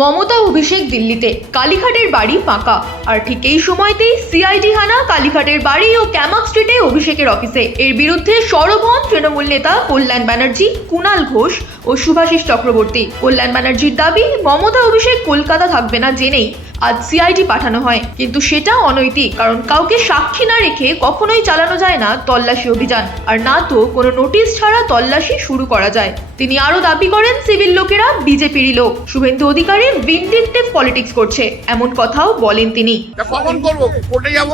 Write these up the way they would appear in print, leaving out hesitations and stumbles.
মমতা অভিষেক দিল্লিতে, কালীঘাটের বাড়ি ফাঁকা। আর ঠিক এই সময়তেই সিআইডি হানা কালীঘাটের বাড়ি ও ক্যামাক স্ট্রিটে অভিষেকের অফিসে। এর বিরুদ্ধে সরব হন তৃণমূল নেতা কল্যাণ ব্যানার্জি, কুণাল ঘোষ ও শুভাশিস চক্রবর্তী। কল্যাণ ব্যানার্জির দাবি, মমতা অভিষেক কলকাতা থাকবে না জেনেই আজ সিআইডি পাঠানো হয়, কিন্তু সেটা অনৈতিক, কারণ কাউকে সাক্ষী না রেখে কখনোই চালানো যায় না তল্লাশি অভিযান, আর না তো কোনো নোটিশ ছাড়া তল্লাশি শুরু করা যায়। তিনি আরো দাবি করেন, সিভিল লোকেরা বিজেপিরই লোক, শুভেন্দু অধিকারী ভিন্ডিকটিভ পলিটিক্স করছে, এমন কথাও বলেন তিনি। কখন করব? কোর্টে যাব?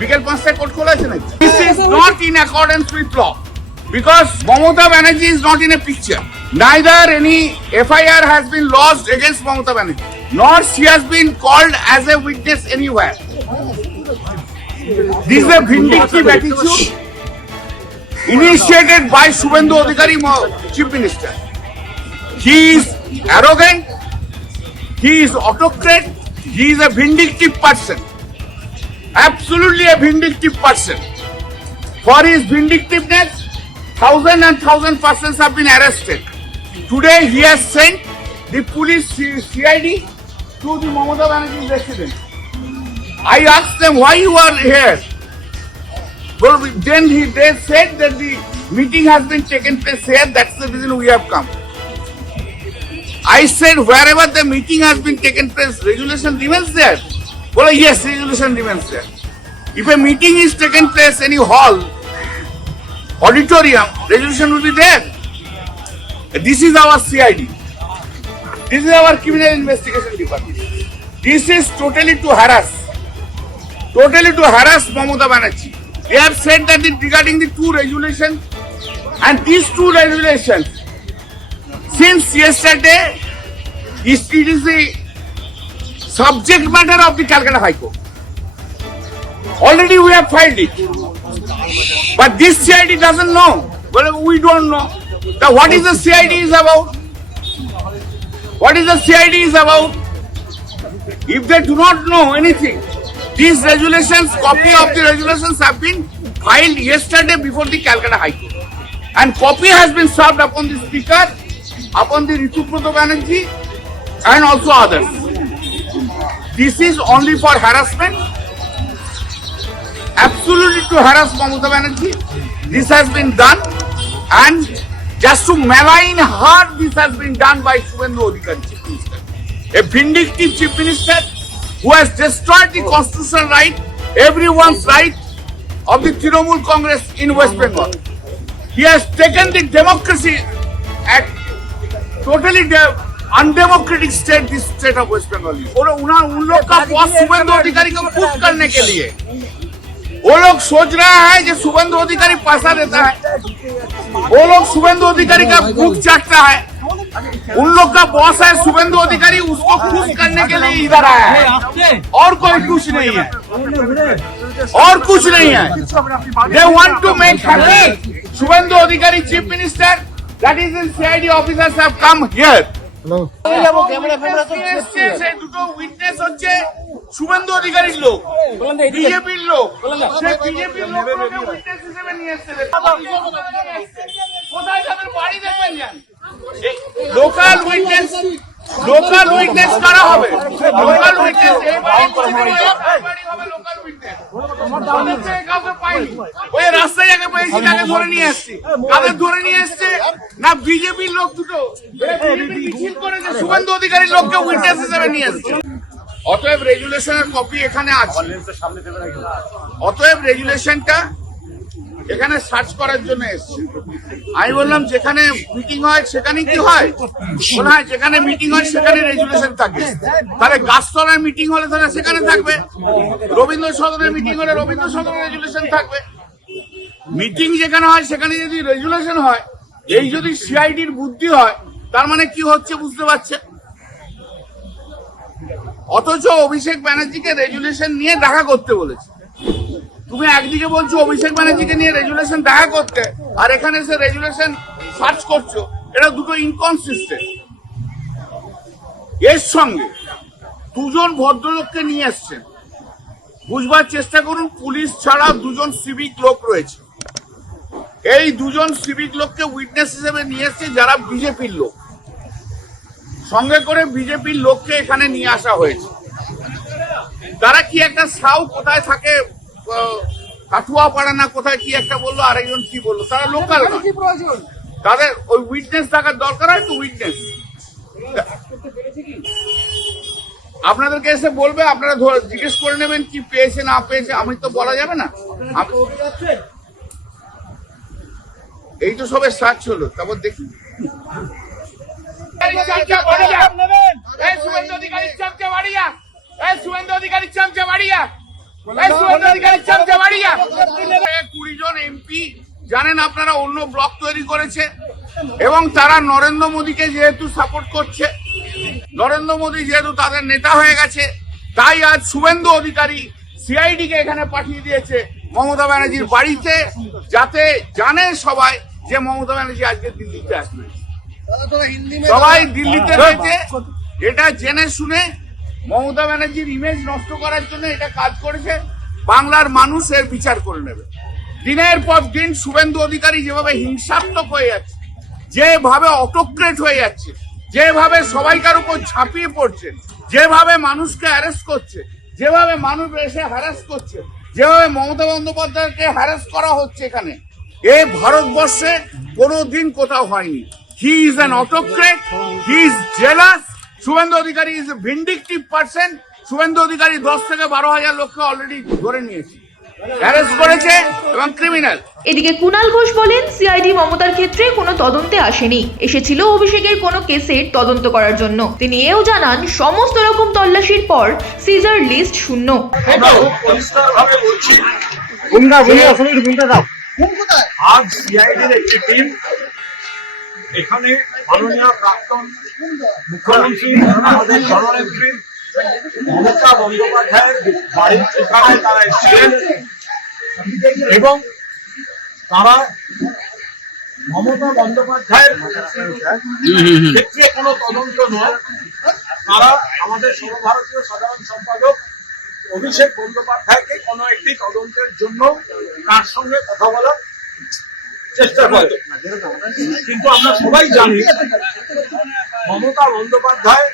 বিকেল 5টায় কোর্ট খোলা আছে নাকি? This is not in accordance with law because Mamata Banerjee is not in a picture. Neither any FIR has been lodged against Mamata Banerjee, nor she has been called as a witness anywhere. This is a vindictive attitude initiated by Shubhendu Adhikari, Chief Minister. He is arrogant, he is autocrat, he is a vindictive person, absolutely a vindictive person. For his vindictiveness, thousands and thousands persons have been arrested. Today he has sent the police CID to the Mamata Banerjee residence. I asked them, why you are here? Well, then they said that the meeting has been taken place here, that's the reason we have come. I said, wherever the meeting has been taken place, resolution remains there. Well, yes, resolution remains there. If a meeting is taken place any hall, auditorium, resolution will be there. This is our CID. This is our criminal investigation department. This is totally to harass Mamata Banerjee. They have said that regarding the two resolutions, and these two resolutions, since yesterday, it is the subject matter of the Calcutta High Court. Already we have filed it. But this CID doesn't know. Well, we don't know. Now, what is the CID is about? What is the CID is about? If they do not know anything, these resolutions, copy of the resolutions have been filed yesterday before the Calcutta High Court. And copy has been served upon the speaker, upon the Ritubhrata Banerjee, and also others. This is only for harassment, absolutely to harass Mamata Banerjee. This has been done, and just to malign her, this has been done by Shubhendu Adhikari, Chief Minister. A vindictive Chief Minister who has destroyed the constitutional right, everyone's right of the Trinamool Congress in West Bengal. He has taken the democracy at totally undemocratic state, this state of West Bengal. उन लोग का boss Suvendu अधिकारी को push करने के लिए वो लोग सोच रहा है कि शुभेंदु अधिकारी पैसा देता है, वो लोग शुभेंदु अधिकारी का भूख चाटता है। उन लोग का बॉस है शुभेंदु अधिकारी, उसको खुश करने के लिए इधर आया है, और कोई कुछ नहीं है, और कुछ नहीं है। They want to make happy Shubhendu Adhikari, Chief Minister, that is in CID officers have come here. সেই দুটো উইটনেস হচ্ছে শুভেন্দু অধিকারীর লোক, বিজেপির লোক, সেই বিজেপির লোকগুলোকে উইটনেস হিসেবে নিয়ে এসেছে। কোথায় তাদের বাড়ি দেখবেন যান? লোকাল উইটনেস কারা হবে? লোকাল উইটনেস এই বাড়ি হবে, লোকাল উইটনেস কাউকে পাইনি। ওই রাস্তায় যাকে পেয়েছি তাকে ধরে নিয়ে আসছি। কাদের ধরে নিয়ে এসছে? না বিজেপির লোক দুটো মিছিল করেছে, শুভেন্দু অধিকারীর লোককে উইটনেস হিসেবে নিয়ে এসছে। অতএব রেজুলেশনের কপি এখানে আছে, অতএব রেজুলেশনটা এখানে সার্চ করার জন্য এসছে। আমি বললাম যেখানে মিটিং হয় সেখানে কি হয়? বলা হয় যেখানে মিটিং হয় সেখানে রেজুলেশন থাকে। তাহলে গাছতলার মিটিং হলে তাহলে সেখানে থাকবে, রবীন্দ্র সদনের মিটিং হলে রবীন্দ্র সদনের রেজুলেশন থাকবে। মিটিং যেখানে হয় সেখানে যদি রেজুলেশন হয়, এই যদি সিআইডির বুদ্ধি হয়, তার মানে কি হচ্ছে বুঝতে পারছেন? অথচ অভিষেক ব্যানার্জিকে রেজুলেশন নিয়ে দেখা করতে বলেছে। তুমি একদিকে বলছো অভিষেক ব্যানার্জিকে নিয়ে রেজুলেশন দেখা করতে, আর এখানে এসে রেজুলেশন সার্চ করছো, এটা দুটো ইনকনসিস্টেন্ট। এর সঙ্গে দুজন ভদ্রলোককে নিয়ে এসছেন, বুঝবার চেষ্টা করুন, পুলিশ ছাড়া দুজন সিভিক লোক রয়েছে। এই দুজন সিভিক লোককে উইটনেস হিসেবে নিয়ে এসছে যারা বিজেপির লোক। সঙ্গে করে বিজেপির লোককে এখানে নিয়ে আসা হয়েছে। তারা কি একটা সাউ কোথায় থাকে, কাটুয়া পাড়া না কোথায় কি একটা বললো, আরেকজন কি বললো, তারা লোকাল না, তাদের ওই উইটনেস থাকার দরকার হয় তো উইটনেস। আপনাদেরকে এসে বলবে, আপনারা জিজ্ঞেস করে নেবেন কি পেয়েছে না পেয়েছে, আমি তো বলা যাবে না। এই তো সবে স্টার্ট হলো, তারপর দেখি। এমপি জানেন আপনারা অন্য ব্লক তৈরি করেছে এবং তারা নরেন্দ্র মোদীকে যেহেতু সাপোর্ট করছে, নরেন্দ্র মোদী যেহেতু তাদের নেতা হয়ে গেছে, তাই আজ শুভেন্দু অধিকারী সিআইডি কে এখানে পাঠিয়ে দিয়েছে মমতা ব্যানার্জির বাড়িতে, যাতে জানে সবাই যে মমতা ব্যানার্জি আজকে দিল্লিতে আসবে। সবাই দিল্লিতে রয়েছে, এটা জেনে শুনে মমতা ব্যানার্জির ইমেজ নষ্ট করার জন্য এটা কাজ করেছে। বাংলার মানুষ এর বিচার করে নেবে। দিনের পর দিন শুভেন্দু অধিকারী যেভাবে হিংসাত্মক হয়ে যাচ্ছে, যেভাবে অটোক্রেট হয়ে যাচ্ছে, যেভাবে সবাইকার উপর ঝাঁপিয়ে পড়ছে, যেভাবে মানুষকে হ্যারাস করছে, যেভাবে মানুষ এসে হ্যারাস করছে, যেভাবে মমতা বন্দ্যোপাধ্যায়কে হ্যারাস করা হচ্ছে এখানে, এই ভারতবর্ষে কোনোদিন কোথাও হয়নি। He is an autocrat, he is jealous. Suvendu Adhikari is a vindictive person. Suvendu Adhikari 10 থেকে 12,000 লোককে অলরেডি ধরে নিয়েছে, অ্যারেস্ট করেছে এবং ক্রিমিনাল। এদিকে কুণাল ঘোষ বলেন, সিআইডি মমতার ক্ষেত্রে কোনো তদন্তে আসেনি, এসেছিল অভিষেকের কোনো কেসের তদন্ত করার জন্য। তিনি এও জানান, সমস্ত রকম তল্লাশির পর সিজার লিস্ট শূন্য। আজ সিআইডির একটি টিম এখানে মাননীয় প্রাক্তন মুখ্যমন্ত্রী আমাদের জননেত্রী মমতা বন্দ্যোপাধ্যায়ের বাড়ির ঠিকানায় তারা এসেছিলেন এবং তারা মমতা বন্দ্যোপাধ্যায়ের ক্ষেত্রে কোনো তদন্ত নয়, তারা আমাদের সর্বভারতীয় সাধারণ সম্পাদক অভিষেক বন্দ্যোপাধ্যায়কে কোনো একটি তদন্তের জন্য তার সঙ্গে কথা বলার চেষ্টা করে। কিন্তু আমরা সবাই জানি মমতা বন্দ্যোপাধ্যায়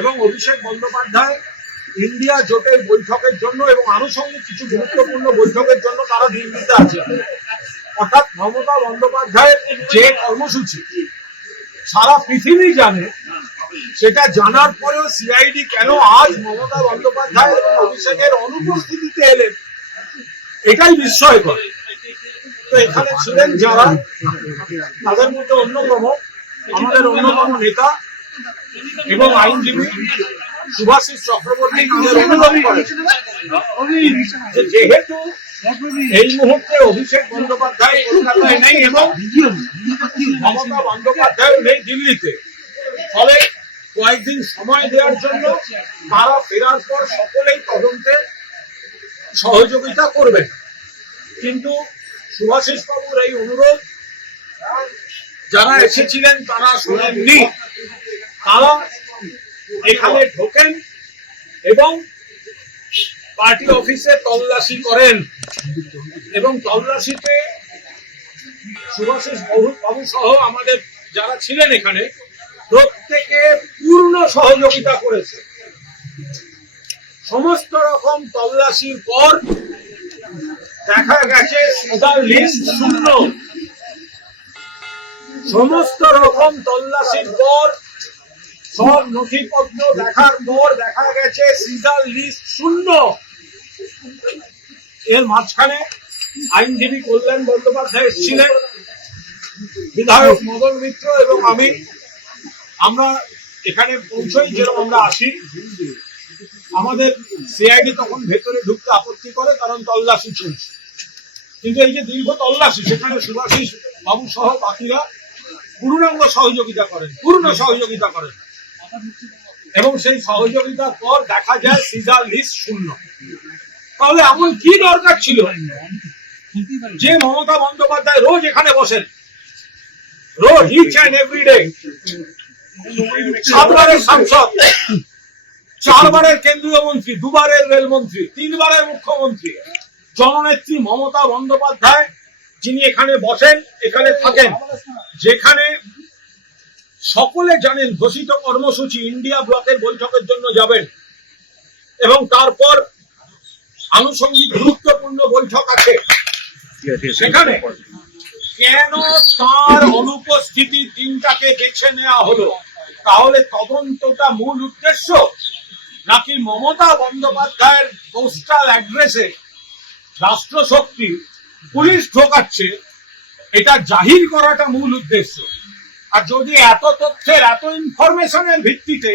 এবং অভিষেক বন্দ্যোপাধ্যায় ইন্ডিয়া জোটের বৈঠকের জন্য এবং আনুষঙ্গিক কিছু গুরুত্বপূর্ণ বৈঠকের জন্য তারা দিল্লিতে আছে। অর্থাৎ মমতা বন্দ্যোপাধ্যায়ের যে কর্মসূচি সারা পৃথিবী জানে, সেটা জানার পরেও সিআইডি কেন আজ মমতা বন্দ্যোপাধ্যায় এবং অভিষেকের অনুপস্থিতিতে এলেন, এটাই বিস্ময়কর। তো এখানে ছিলেন যারা, তাদের মধ্যে অন্যতম আমাদের অন্যতম নেতা এবং আইনজীবী শুভাশিস চক্রবর্তী তাদের অনুরোধ করেন যে যেহেতু এই মুহূর্তে অভিষেক বন্দ্যোপাধ্যায় কলকাতায় নেই এবং মমতা বন্দ্যোপাধ্যায় নেই দিল্লিতে, ফলে কয়েকদিন সময় দেওয়ার জন্য তারা ফেরার পর সকলেই তদন্তে সহযোগিতা করবেন। কিন্তু শুভাশিস বাবুর এই অনুরোধ যারা এসেছিলেন তারা শোনেননি। তারা এখানে ঢোকেন এবং পার্টি অফিসে তল্লাশি করেন এবং তল্লাশিতে শুভাশিস বাবু সহ আমাদের যারা ছিলেন এখানে প্রত্যেকে পূর্ণ সহযোগিতা করেছে। সমস্ত রকম তল্লাশির পর দেখা গেছে সিজার লিস্ট শূন্য। সমস্ত রকম তল্লাশির পর সব নথিপত্র দেখার পর দেখা গেছে সিজার লিস্ট শূন্য। এর মাঝখানে আইনজীবী কল্যাণ বন্দ্যোপাধ্যায় এসেছিলেন, বিধায়ক মদন মিত্র এবং আমরা এখানে পৌঁছই, যেরকম আমরা আসি, আমাদের সিআইডি তখন ভেতরে ঢুকতে আপত্তি করে কারণ তল্লাশি চলছে। কিন্তু এই যে দীর্ঘ তল্লাশি, সেখানে শুভাশিস বাবু সহ বাকিরা পূর্ণাঙ্গ সহযোগিতা করেন, পূর্ণ সহযোগিতা করেন এবং সেই সহযোগিতার পর দেখা যায় সিজার লিস্ট শূন্য। তাহলে এমন কি দরকার ছিল যে মমতা বন্দ্যোপাধ্যায় রোজ এখানে বসেন, রোজ ইচ অ্যান্ড এভরি ডে, 7 বারের সাংসদ, 4 বারের কেন্দ্রীয় মন্ত্রী, 2 বারের রেলমন্ত্রী, 3 বারের মুখ্যমন্ত্রী, জননেত্রী মমতা বন্দ্যোপাধ্যায় যিনি এখানে বসেন, এখানে থাকেন, যেখানে সকলে জানেন ঘোষিত কর্মসূচি ইন্ডিয়া ব্লকের বৈঠকের জন্য যাবেন এবং তারপর আনুষঙ্গিক গুরুত্বপূর্ণ বৈঠক আছে সেখানে কেন তার অনুপস্থিতি দিনটাকে বেছে নেওয়া হলো? তাহলে তদন্তটা মূল উদ্দেশ্য নাকি মমতা বন্দ্যোপাধ্যায়ের পোস্টাল অ্যাড্রেসে রাষ্ট্রশক্তি পুলিশ ঢোকাচ্ছে এটা জাহির করাটা মূল উদ্দেশ্য? আর যদি এত তথ্যের এত ইনফরমেশনের ভিত্তিতে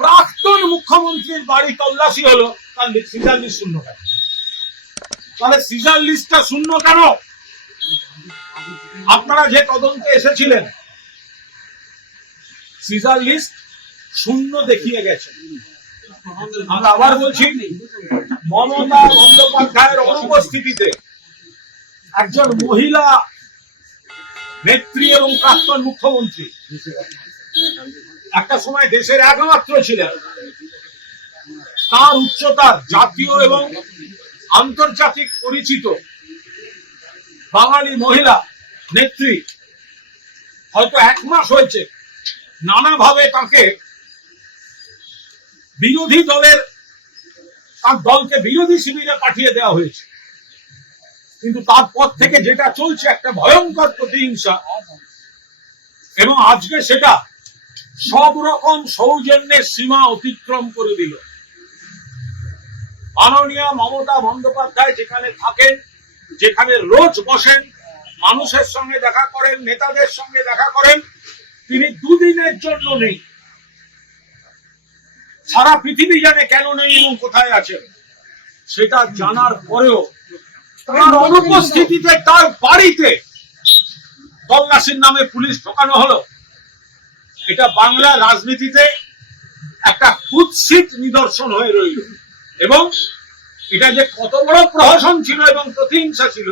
প্রাক্তন মুখ্যমন্ত্রীর বাড়ি তল্লাশি হলো, তাহলে সিজার লিস্ট শূন্য কেন? তাহলে সিজার লিস্টটা শূন্য কেন? আপনারা যে তদন্তে এসেছিলেন সিজার লিস্ট শূন্য দেখিয়ে গেছে। আমরা আবার বলছি, মমতা বন্দ্যোপাধ্যায়ের অনুপস্থিতিতে একজন মহিলা নেত্রী এবং প্রাক্তন মুখ্যমন্ত্রী একটা সময় দেশের একমাত্র ছিলেন, তার উচ্চতার জাতীয় এবং আন্তর্জাতিক পরিচিত বাঙালি মহিলা নেত্রী হয়তো 1 মাস হয়েছে নানাভাবে তাকে বিরোধী দলের তার দলকে বিরোধী শিবিরে পাঠিয়ে দেওয়া হয়েছে, কিন্তু তারপর থেকে যেটা চলছে একটা ভয়ঙ্কর প্রতিহিংসা এবং আজকে সেটা সব রকম সৌজন্যের সীমা অতিক্রম করে দিল। মাননীয় মমতা বন্দ্যোপাধ্যায় যেখানে থাকেন, যেখানে রোজ বসেন, মানুষের সঙ্গে দেখা করেন, নেতাদের সঙ্গে দেখা করেন, তিনি দুদিনের জন্য নেই। সারা পৃথিবী জানে কেন নেই এবং কোথায় আছেন। সেটা জানার পরেও তার অনুপস্থিতিতে তার বাড়িতে তল্লাশির নামে পুলিশ ঢোকানো হলো। এটা বাংলা রাজনীতিতে একটা কুৎসিত নিদর্শন হয়ে রইল এবং এটা যে কত বড় প্রহসন ছিল এবং প্রতিহিংসা ছিল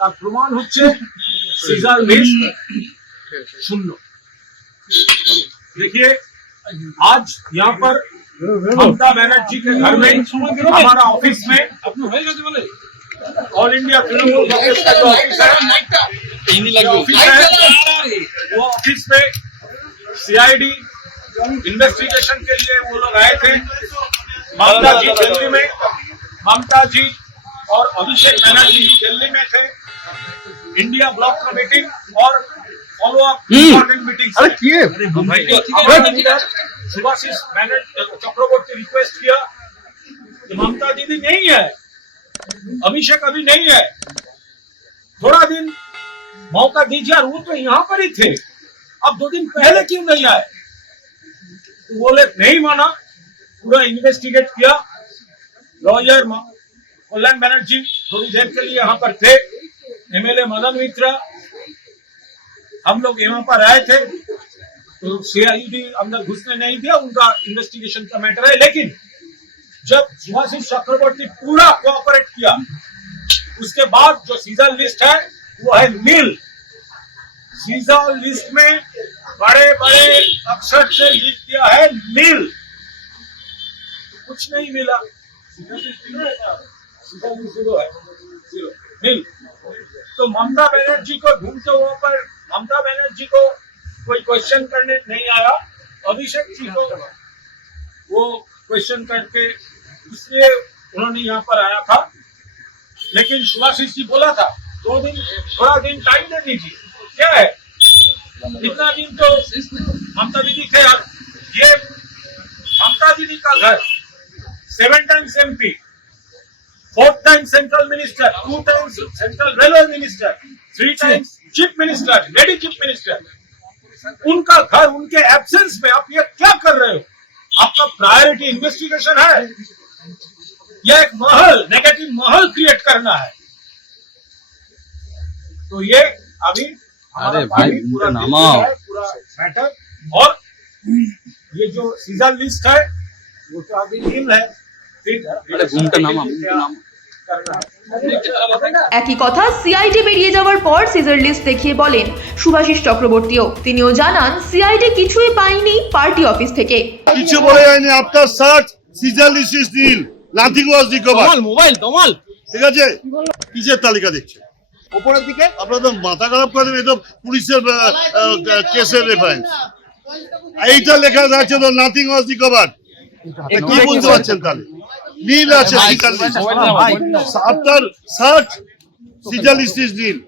তার প্রমাণ হচ্ছে সিজার লিস্ট शून्य। देखिए आज यहाँ पर ममता बनर्जी के घर में हमारा ऑफिस में ऑल इंडिया तृणमूल कांग्रेस का जो ऑफिस है वो ऑफिस में सीआईडी इन्वेस्टिगेशन के लिए वो लोग आए थे। ममता जी दिल्ली में, ममता जी और अभिषेक बनर्जी दिल्ली में थे। इंडिया ब्लॉक का मीटिंग और follow up important meeting. Subhasish Chakraborty request किया कि ममता दीदी नहीं है, अभिषेक अभी नहीं है, थोड़ा दिन मौका दीजिए। और वो तो यहाँ पर ही थे, अब 2 दिन पहले क्यों नहीं आए? तो बोले नहीं माना, पूरा इन्वेस्टिगेट किया। लॉयर कल्याण बनर्जी थोड़ी देर के लिए यहाँ पर थे, एमएलए मदन मित्रा, हम लोग यहाँ पर आए थे तो सीआईडी अंदर घुसने नहीं दिया, उनका इन्वेस्टिगेशन का मैटर है। लेकिन जब सुभाषिस चक्रवर्ती पूरा कोऑपरेट किया उसके बाद जो सीजर लिस्ट है वो है नील। सीजर लिस्ट में बड़े बड़े अक्षर से लिख दिया है नील, कुछ नहीं मिला। सीजर लिस्ट जीरो है, जीरो नील। तो ममता बनर्जी को ढूंढते वहां पर ममता बनर्जी को कोई क्वेश्चन करने नहीं आया, अभिषेक जी को वो क्वेश्चन करके इसलिए उन्होंने यहाँ पर आया था। लेकिन सुभाषिस जी बोला था 2 दिन, थोड़ा दिन टाइम दे दीजिए। क्या है इतना दिन तो ममता दीदी थे। ये ममता दीदी का घर 7 times MP, 4 times central minister, 2 times central railway minister, 3 times chief minister, lady chief minister, उनका घर उनके एब्सेंस में आप ये क्या कर रहे हो? आपका प्रायोरिटी इन्वेस्टिगेशन है या एक माहौल, नेगेटिव माहौल क्रिएट करना है? तो ये अभी हमारा पार्टी पूरा पूरा मैटर। और ये जो सीजर लिस्ट है वो तो अभी नील है, একই কথা সিআইডি বেরিয়ে যাওয়ার পর সিজার লিস্ট দেখিয়ে বলেন সুভাষিস চক্রবর্তীও। তিনিও জানান সিআইডি কিছুই পায়নি পার্টি অফিস থেকে। কিছু বলে যায়নি, after search seizure list is nil, nothing was recovered. Mobile ঠিক আছে, কিসের তালিকা দেখছে? উপরের দিকে আপনারা তো মাথা খারাপ করেন, এটা পুলিশের কেসের রেফারেন্স। এইটা লেখা আছে তো নাথিং ওয়াজ রিকভার্ড। কি বুঝতে পারছেন তাহলে? নীল আছে seizure list, after search seizure list is Neil.